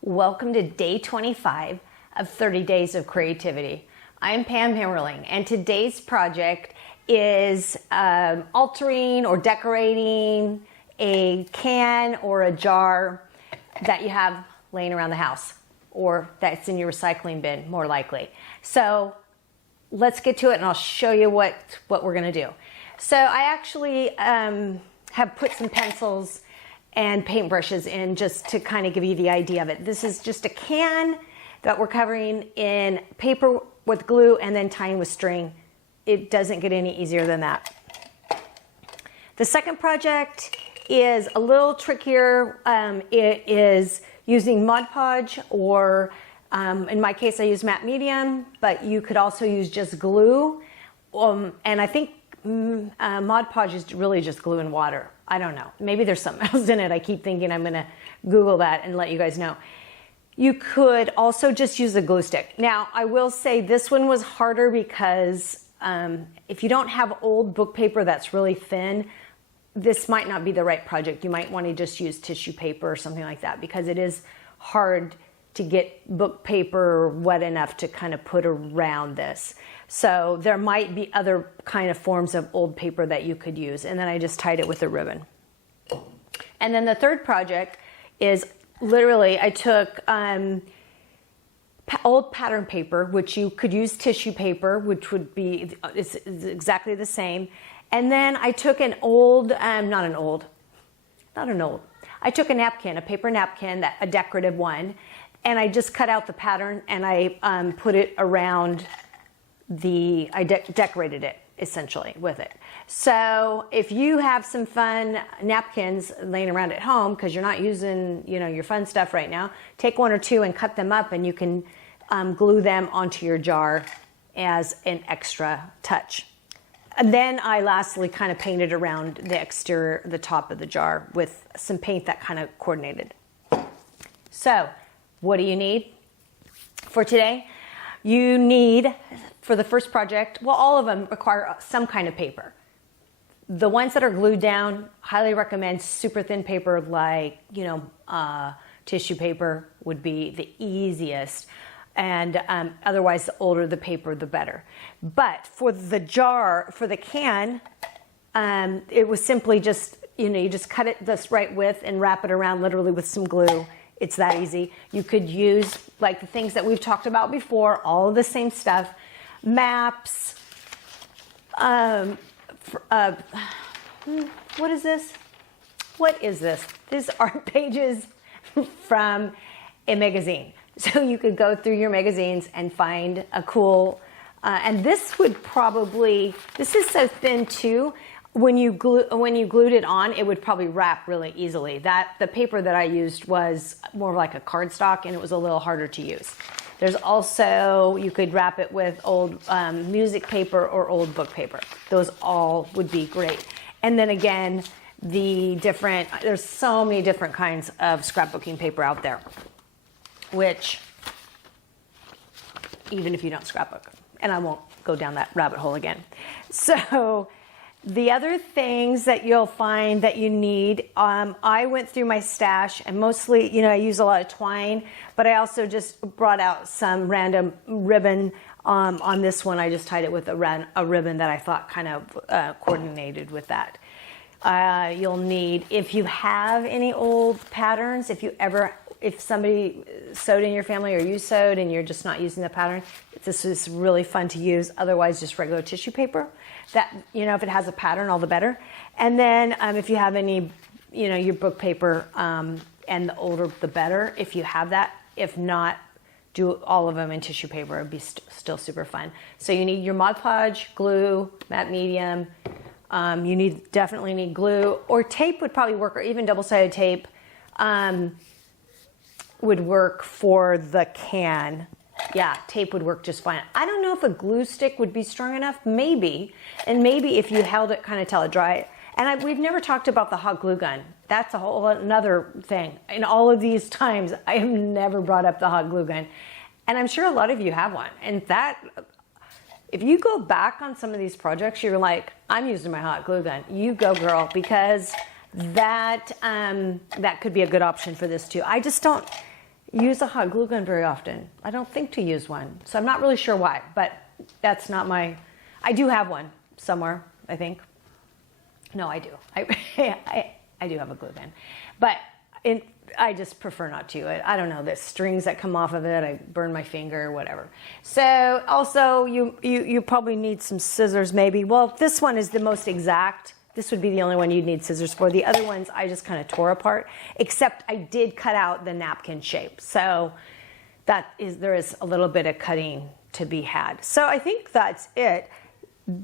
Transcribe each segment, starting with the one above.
Welcome to day 25 of 30 Days of Creativity. I'm Pam Hammerling, and today's project is altering or decorating a can or a jar that you have laying around the house, or that's in your recycling bin, more likely. So let's get to it, and I'll show you what we're going to do. So I actually have put some pencils and paintbrushes in just to kind of give you the idea of it. This is just a can that we're covering in paper with glue and then tying with string. It doesn't get any easier than that. The second project is a little trickier. It is using Mod Podge, or in my case I use matte medium, but you could also use just glue. And I think Mod Podge is really just glue and water. I don't know. Maybe there's something else in it. I keep thinking I'm going to Google that and let you guys know. You could also just use a glue stick. Now, I will say this one was harder because if you don't have old book paper that's really thin, this might not be the right project. You might want to just use tissue paper or something like that, because it is hard to get book paper wet enough to kind of put around this. So there might be other kind of forms of old paper that you could use. And then I just tied it with a ribbon. And then the third project is literally I took old pattern paper, which you could use tissue paper, which would be it's exactly the same. And then I took an old, I took a napkin, a paper napkin, a decorative one, and I just cut out the pattern and I put it around I decorated it essentially with it. So if you have some fun napkins laying around at home because you're not using, your fun stuff right now, take one or two and cut them up, and you can glue them onto your jar as an extra touch. And then I lastly kind of painted around the exterior, the top of the jar, with some paint that kind of coordinated. So what do you need for today? You need, for the first project, well, all of them require some kind of paper. The ones that are glued down, highly recommend super thin paper like, tissue paper would be the easiest. And otherwise, the older the paper, the better. But for the jar, for the can, it was simply just, you just cut it this right width and wrap it around literally with some glue. It's that easy. You could use like the things that we've talked about before, all of the same stuff, maps. What is this? What is this? These are pages from a magazine. So you could go through your magazines and find a cool, and this is so thin too. When you glued it on, it would probably wrap really easily. The paper that I used was more like a cardstock, and it was a little harder to use. There's also, you could wrap it with old music paper or old book paper. Those all would be great. And then again, there's so many different kinds of scrapbooking paper out there, which, even if you don't scrapbook, and I won't go down that rabbit hole again. So the other things that you'll find that you need, I went through my stash, and mostly, I use a lot of twine, but I also just brought out some random ribbon. On this one, I just tied it with a ribbon that I thought kind of coordinated with that. You'll need, if you have any old patterns, if somebody sewed in your family or you sewed and you're just not using the pattern, this is really fun to use. Otherwise, just regular tissue paper. That, if it has a pattern, all the better. And then if you have any, your book paper, and the older the better if you have that. If not, do all of them in tissue paper. It'd be still super fun. So you need your Mod Podge, glue, matte medium. You definitely need glue, or tape would probably work, or even double-sided tape. Would work for the can. Yeah, tape would work just fine. I don't know if a glue stick would be strong enough. Maybe. And maybe if you held it kind of till it dried. And we've never talked about the hot glue gun. That's a whole another thing. In all of these times, I have never brought up the hot glue gun. And I'm sure a lot of you have one. And if you go back on some of these projects, you're like, I'm using my hot glue gun. You go, girl, because that could be a good option for this too. I just don't, use a hot glue gun very often. I don't think to use one, so I'm not really sure why, but that's not my, I do have one somewhere, I think. No, I do. I do have a glue gun, but I just prefer not to. I don't know, the strings that come off of it, I burn my finger or whatever. So also you probably need some scissors maybe. Well, this one is the most exact. This would be the only one you'd need scissors for. The other ones I just kind of tore apart, except I did cut out the napkin shape. So there is a little bit of cutting to be had. So I think that's it.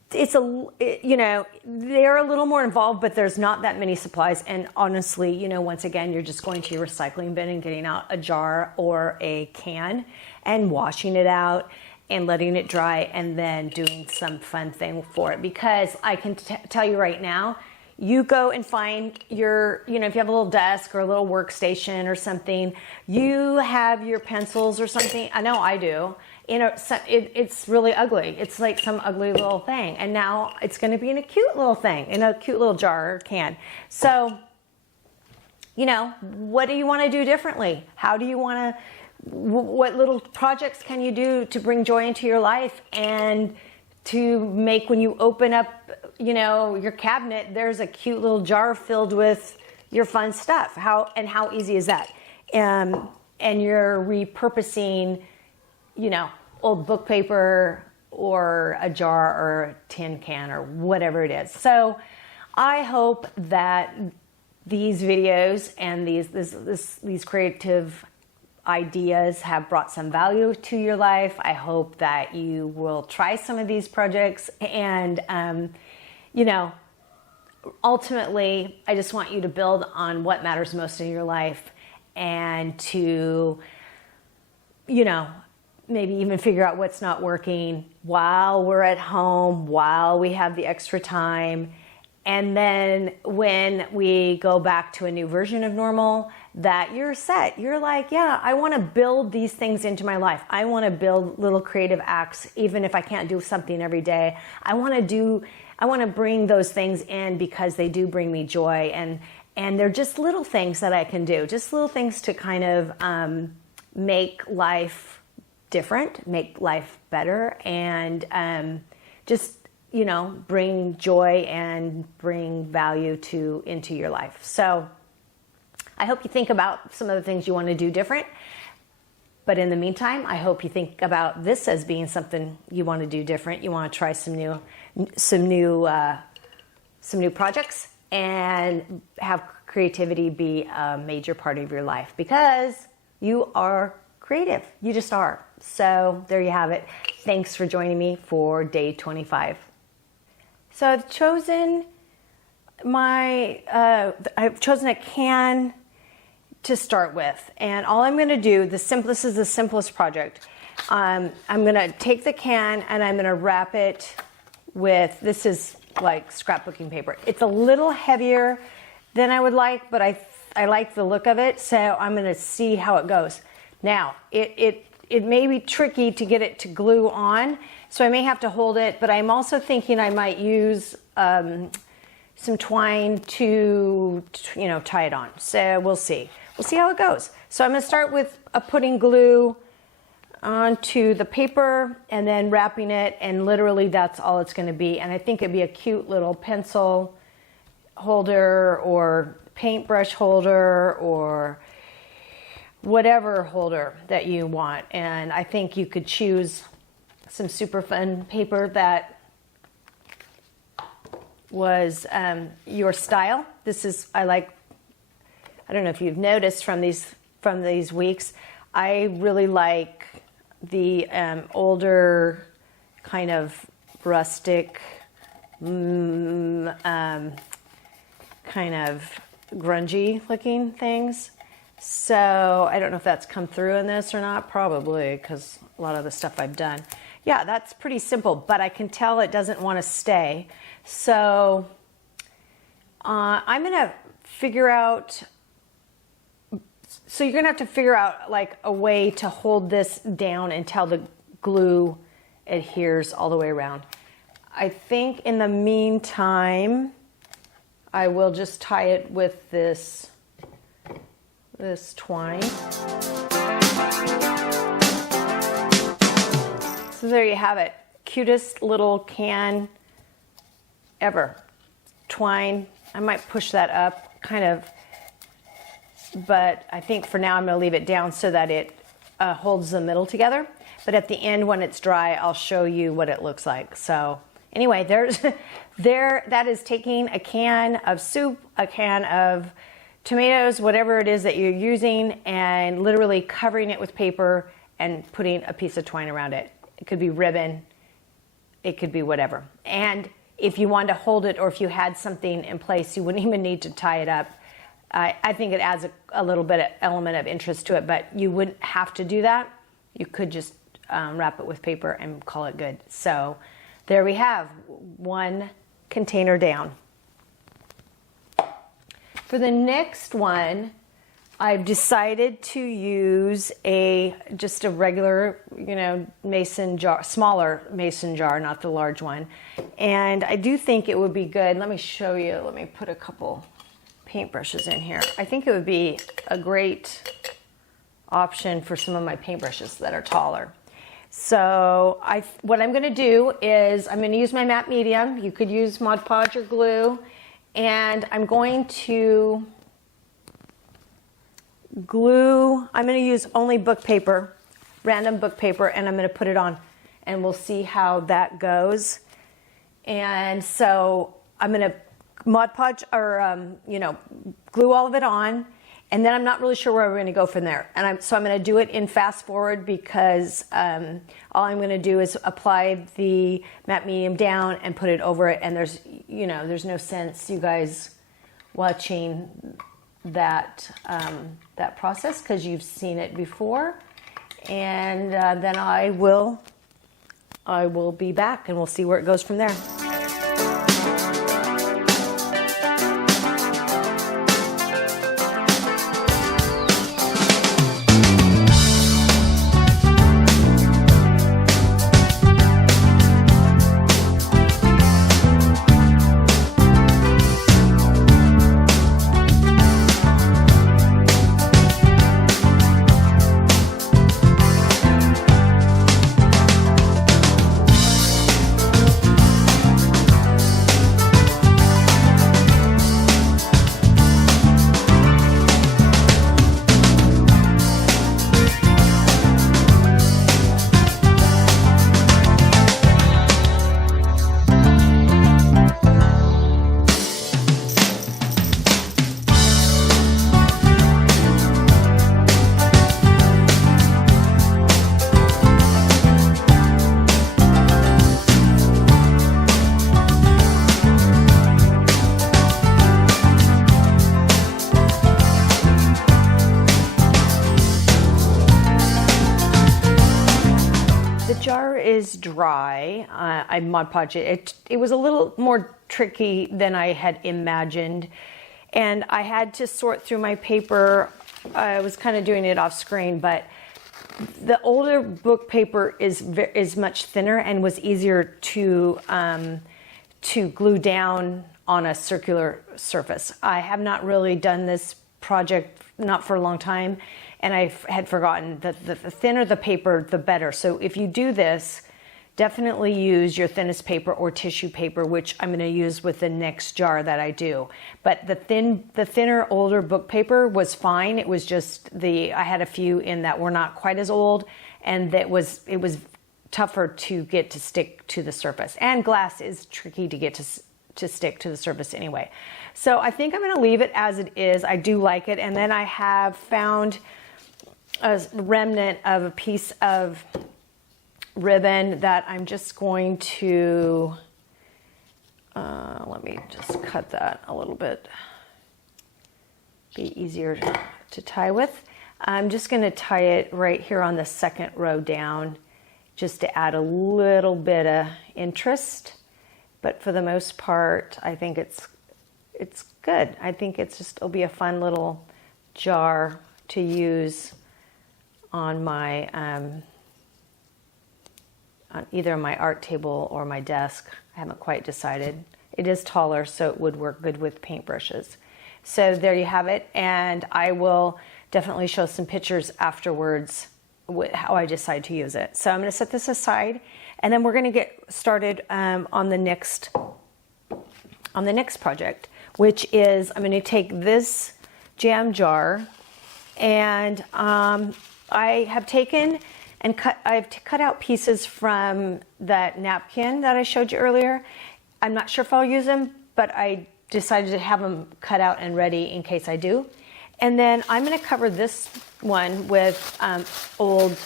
You know, they're a little more involved, but there's not that many supplies. And honestly, you know, once again, you're just going to your recycling bin and getting out a jar or a can and washing it out and letting it dry and then doing some fun thing for it. Because I can tell you right now, you go and find your, you know, if you have a little desk or a little workstation or something, you have your pencils or something. I know I do. You know, it's really ugly. It's like some ugly little thing. And now it's going to be in a cute little thing, in a cute little jar or can. So, you know, what do you want to do differently? How do you want to, what little projects can you do to bring joy into your life and to make, when you open up, you know, your cabinet, there's a cute little jar filled with your fun stuff. How easy is that? And you're repurposing, you know, old book paper or a jar or a tin can or whatever it is. So I hope that these videos and these creative ideas have brought some value to your life. I hope that you will try some of these projects and, you know, ultimately, I just want you to build on what matters most in your life and to, you know, maybe even figure out what's not working while we're at home, while we have the extra time. And then when we go back to a new version of normal, that you're set. You're like, yeah, I want to build these things into my life. I want to build little creative acts, even if I can't do something every day. I want to bring those things in because they do bring me joy. And they're just little things that I can do, just little things to kind of make life different, make life better, and just, you know, bring joy and bring value into your life. So I hope you think about some of the things you want to do different. But in the meantime, I hope you think about this as being something you want to do different. You want to try some new projects and have creativity be a major part of your life, because you are creative. You just are. So there you have it. Thanks for joining me for day 25. So I've chosen a can to start with, and all I'm going to do, this is the simplest project. I'm going to take the can and I'm going to wrap it with, this is like scrapbooking paper. It's a little heavier than I would like, but I like the look of it, so I'm going to see how it goes. Now, it may be tricky to get it to glue on, so I may have to hold it, but I'm also thinking I might use some twine to, you know, tie it on. So we'll see. We'll see how it goes. So I'm going to start with putting glue onto the paper and then wrapping it, and literally that's all it's going to be. And I think it'd be a cute little pencil holder or paintbrush holder or whatever holder that you want. And I think you could choose some super fun paper that was your style. This is, I don't know if you've noticed from these weeks, I really like the older kind of rustic, kind of grungy looking things. So I don't know if that's come through in this or not, probably, because a lot of the stuff I've done. Yeah, that's pretty simple, but I can tell it doesn't want to stay. So I'm going to figure out, so you're going to have to figure out like a way to hold this down until the glue adheres all the way around. I think in the meantime, I will just tie it with this twine. So there you have it. Cutest little can ever. Twine. I might push that up, kind of, but I think for now I'm going to leave it down so that it holds the middle together. But at the end, when it's dry, I'll show you what it looks like. So anyway, that is taking a can of soup, a can of tomatoes, whatever it is that you're using, and literally covering it with paper and putting a piece of twine around it. It could be ribbon, it could be whatever. And if you wanted to hold it, or if you had something in place, you wouldn't even need to tie it up. I think it adds a little bit of element of interest to it, but you wouldn't have to do that. You could just wrap it with paper and call it good. So there we have one container down. For the next one, I've decided to use just a regular, mason jar, smaller mason jar, not the large one. And I do think it would be good. Let me show you. Let me put a couple paintbrushes in here. I think it would be a great option for some of my paintbrushes that are taller. So what I'm going to do is I'm going to use my matte medium. You could use Mod Podge or glue. And I'm going to glue. I'm going to use only book paper, random book paper, and I'm going to put it on, and we'll see how that goes. And so I'm going to Mod Podge or glue all of it on, and then I'm not really sure where we're going to go from there. And so I'm going to do it in fast forward because all I'm going to do is apply the matte medium down and put it over it. And there's no sense you guys watching that process because you've seen it before. And then I will be back and we'll see where it goes from there. Is dry. I Mod Podge it. It was a little more tricky than I had imagined, and I had to sort through my paper. I was kind of doing it off screen, but the older book paper is much thinner and was easier to glue down on a circular surface. I have not really done this project not for a long time, and I had forgotten that the thinner the paper, the better. So if you do this, definitely use your thinnest paper or tissue paper, which I'm going to use with the next jar that I do. But the thinner, older book paper was fine. It was just I had a few in that were not quite as old, and it was tougher to get to stick to the surface. And glass is tricky to get to stick to the surface anyway. So I think I'm going to leave it as it is. I do like it. And then I have found a remnant of a piece of ribbon that I'm just going to, let me just cut that a little bit, be easier to tie with. I'm just going to tie it right here on the second row down just to add a little bit of interest. But for the most part, I think it's good. I think it'll be a fun little jar to use on my on either my art table or my desk. I haven't quite decided. It is taller, so it would work good with paintbrushes. So there you have it, and I will definitely show some pictures afterwards with how I decide to use it. So I'm going to set this aside, and then we're going to get started on the next project, which is I'm going to take this jam jar, and I have taken and I've cut out pieces from that napkin that I showed you earlier. I'm not sure if I'll use them, but I decided to have them cut out and ready in case I do. And then I'm going to cover this one with old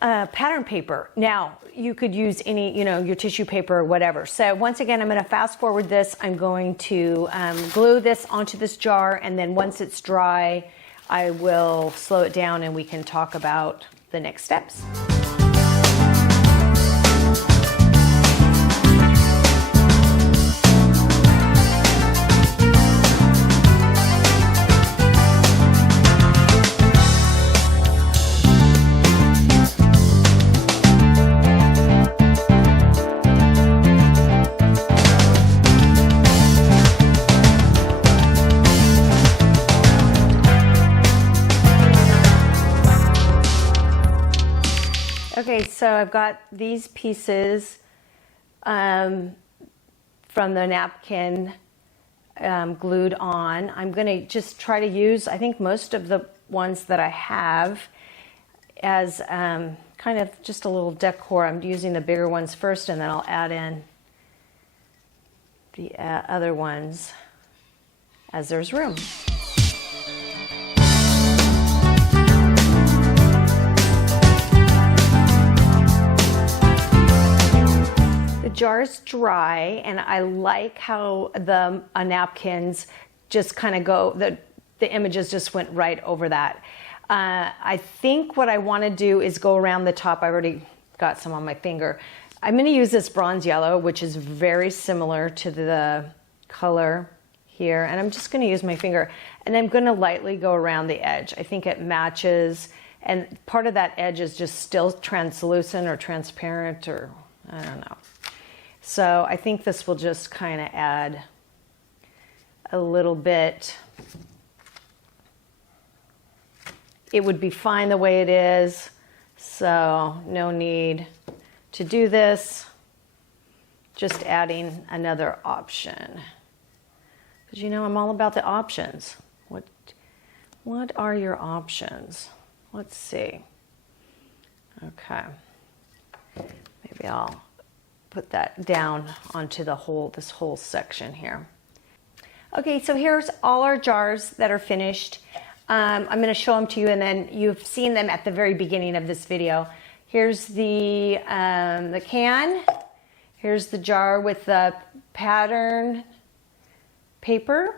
pattern paper. Now, you could use any, your tissue paper or whatever. So once again, I'm going to fast forward this. I'm going to glue this onto this jar, and then once it's dry, I will slow it down and we can talk about the next steps. Okay, so I've got these pieces from the napkin glued on. I'm going to just try to use, I think, most of the ones that I have as kind of just a little decor. I'm using the bigger ones first, and then I'll add in the other ones as there's room. The jar's dry, and I like how the napkins just kind of go, the images just went right over that. I think what I want to do is go around the top. I already got some on my finger. I'm going to use this bronze yellow, which is very similar to the color here, and I'm just going to use my finger, and I'm going to lightly go around the edge. I think it matches, and part of that edge is just still translucent or transparent, or I don't know. So I think this will just kind of add a little bit. It would be fine the way it is, so no need to do this. Just adding another option. Because I'm all about the options. What are your options? Let's see. Okay. Maybe I'll put that down onto this whole section here. Okay, so here's all our jars that are finished. I'm going to show them to you, and then you've seen them at the very beginning of this video. Here's the can. Here's the jar with the pattern paper,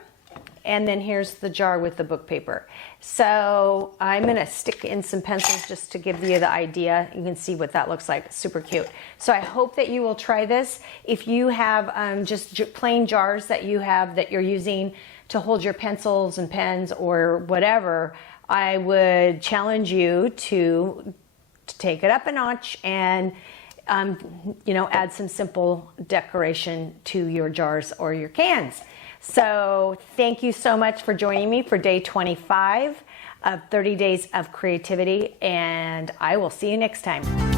and then here's the jar with the book paper. So I'm going to stick in some pencils just to give you the idea. You can see what that looks like. Super cute. So I hope that you will try this. If you have just plain jars that you're using to hold your pencils and pens or whatever, I would challenge you to take it up a notch and add some simple decoration to your jars or your cans. So thank you so much for joining me for day 25 of 30 Days of Creativity, and I will see you next time.